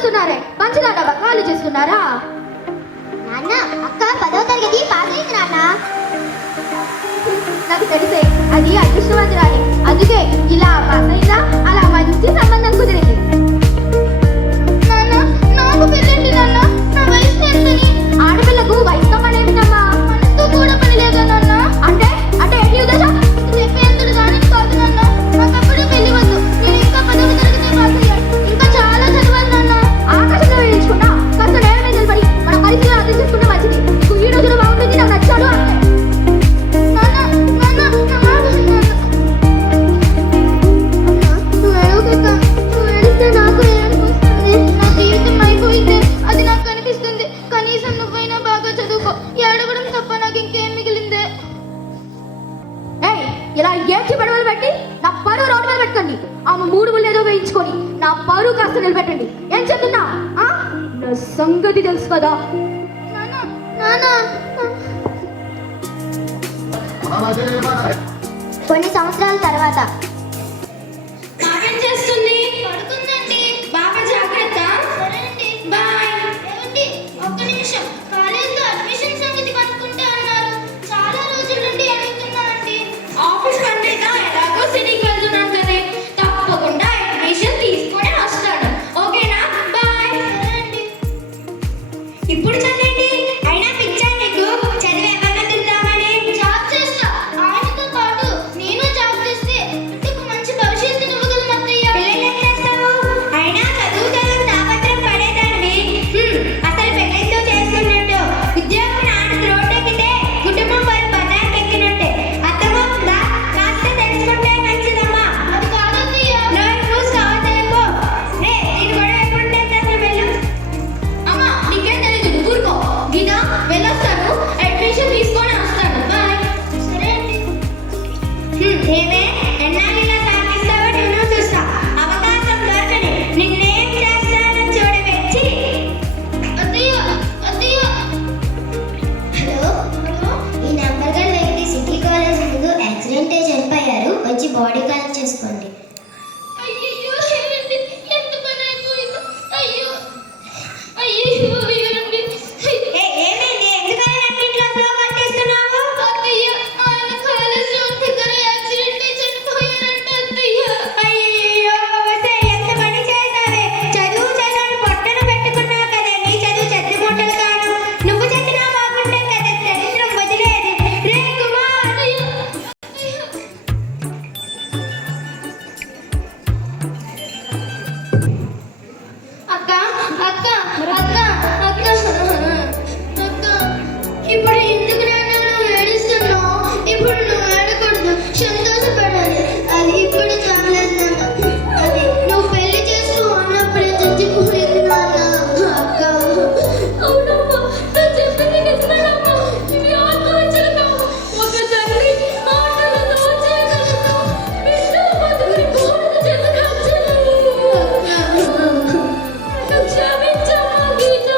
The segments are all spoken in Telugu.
చేస్తున్నారే? మంచిగా డబ్బా చేస్తున్నారా? నాన్న, అక్క 10వ తరగతి పాస్ అయింది నాన్న. నాకు తెలిసే అది అదృష్టవంతురాలి, అందుకే ఇలా పాస్ అయిందా, అలా మంచి సంబంధం కుదిరింది. నాన్న, నాకు పెళ్ళండి నాన్న. నా వయసు ఎంతని? ఆడపిల్లకు వయసుతో పని ఏమిటమ్మా? మనతో కూడా పని లేదా నాన్న? అంటే అంటే ఏంటి ఉద్దేశం? చెప్పేందుడు కానీ కాదు నాన్న. నాకు అప్పుడే పెళ్లి వద్దు. నేను ఇంకా 10వ తరగతి పాస్ అయ్యాను. ఇంకా చాలా చదవాలి నాన్న. ఆకాశంలో వేయించుకున్నా కాస్త నేల మీద నిలబడి మన పరిస్థితులు అర్థం చేసుకుంటే మంచిది. ఈ రోజులో బాగుంటుంది, నాకు నచ్చాడు అంతే. నాన్న, నాన్న, నా మాట విను నాన్న. నువ్వు ఏడవకక్క. నువ్వు ఏడిస్తే నాకు ఏడుపు వస్తుంది. నా జీవితం అయిపోయింది, అది నాకు కనిపిస్తుంది. కనీసం నువ్వైనా బాగా చదువుకో. ఏడవడం తప్ప నాకు ఇంకేం మిగిలిందే? ఏయ్, ఇలా ఏడ్చి పడవలు పెట్టి నా పరువు రోడ్డు మీద పెట్టండి. ఆమె 3 ముళ్ళు ఏదో వేయించుకొని నా పరువు కాస్త నిలబెట్టండి. ఏం చెప్తున్నా? నా సంగతి తెలుసు కదా. నాన్న, నాన్న. కొన్ని సంవత్సరాల తర్వాత చేస్తుంది పడుతుందండి. బాగా జాగ్రత్త. సరే అండి, బాయ్. ఏమండి, ఒక్క నిమిషం. కాలేజీలో అడ్మిషన్ సంగతి కనుక్కుంటా అన్నారు. చాలా రోజుల నుండి అడుగుతున్నా అండి. ఆఫీస్ కంటే ఎలాగో సిటీకి వెళ్తున్నాను కదే, తప్పకుండా అడ్మిషన్ తీసుకొని వస్తాను. ఓకేనా? బాయ్. సరే అండి. ఇప్పుడు చదివేంటి? అయినా పిచ్చా నీకు? చదివే ఏమన్నా తిందామని? జాబ్ చేస్తా. ఆయనతో పాటు నేను జాబ్ చేస్తే బిడ్డకు మంచి భవిష్యత్తుని ఇవ్వగలను అత్తయ్య. పెళ్ళేం చేస్తావు? అయినా చదువు చదువు తాపత్రం పడేదాన్ని. అసలు పెళ్ళెందుకు చేస్తున్నట్టు? ఉద్యోగం నాడు రోడ్డెక్కితే కుటుంబం వారి బజార్కి ఎక్కినట్టే. అర్థమవుతుందా? కాస్త తెలుసుకుంటే మంచిదమ్మా. అది కాదు అత్తయ్య. నోరు మూసి కావతలేకో. రే, నేను గొడవ ఎప్పుడుంటే అసలు వెళ్ళు. అమ్మా, నీకేం తెలీదు, నువ్వు ఊరుకో. గీత, వెళ్ళొస్తాను. అడ్మిషన్ తీసుకొని వస్తాను. బాయ్. సరే అండి. ఏమే, ఎన్నాళ్ళు ఇలా సాగిస్తావో నేను చూస్తా. అవకాశం దొరకని నిన్నేం చేస్తానో చూడవచ్చి. అత్తయ్య, అత్తయ్య. హలో, ఈ నెంబర్ గల వ్యక్తి సిటీ కాలేజ్ ముందు యాక్సిడెంట్ అయి చనిపోయారు. వచ్చి బాడీ కలెక్ట్ చేసుకోండి. అయ్యయ్యో, ఏమండి, ఎంత పని అయిపోయిందో. అయ్యో, అయ్యయ్యో, ఏమండి. ఏమైంది? ఎందుకని నన్నింట్లో స్లో పట్టేస్తున్నావు? అత్తయ్య, ఆయన కాలేజీలో దగ్గర యాక్సిడెంట్ అయి చనిపోయారంట అత్తయ్య. అయ్యయ్యో, వస్తే ఎంత పని చేశావే? చదువు చదువుని పొట్టన పెట్టుకున్నావు కదే. నీ చదువు చెత్త మూటలు కాను. నువ్వు చచ్చినా బాగుంటే కదే దరిద్రం వదిలేది. రే కుమార్, అక్క, అక్క, అక్క, అక్క, అక్క. ఇప్పుడు ఎందుకు నాన్న నువ్వు ఏడుస్తున్నావు? ఇప్పుడు నువ్వు ఏడకూడదు, సంతోషపడాలి. అది ఇప్పుడు చాలేదు నాన్న. అది నువ్వు పెళ్లి చేస్తూ ఉన్నప్పుడే చచ్చిపోయింది నాన్న. అక్క. అవునమ్మా, నువ్వు చెప్పింది నిజమేనమ్మా. ఇది ఆత్మహత్యలు కావు. ఒక తల్లి ఆటలతో చేయగలదు. బిడ్డల బతుకుని బోడిద చేతకాల్చలేదు. నన్ను క్షమించమ్మా గీత.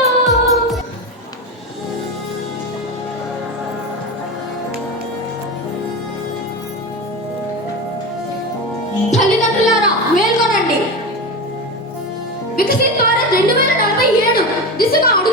తల్లిదండ్రులారా, మేల్కొనండి. వికసిత్ భారత్ 2047 దిశగా అడుగు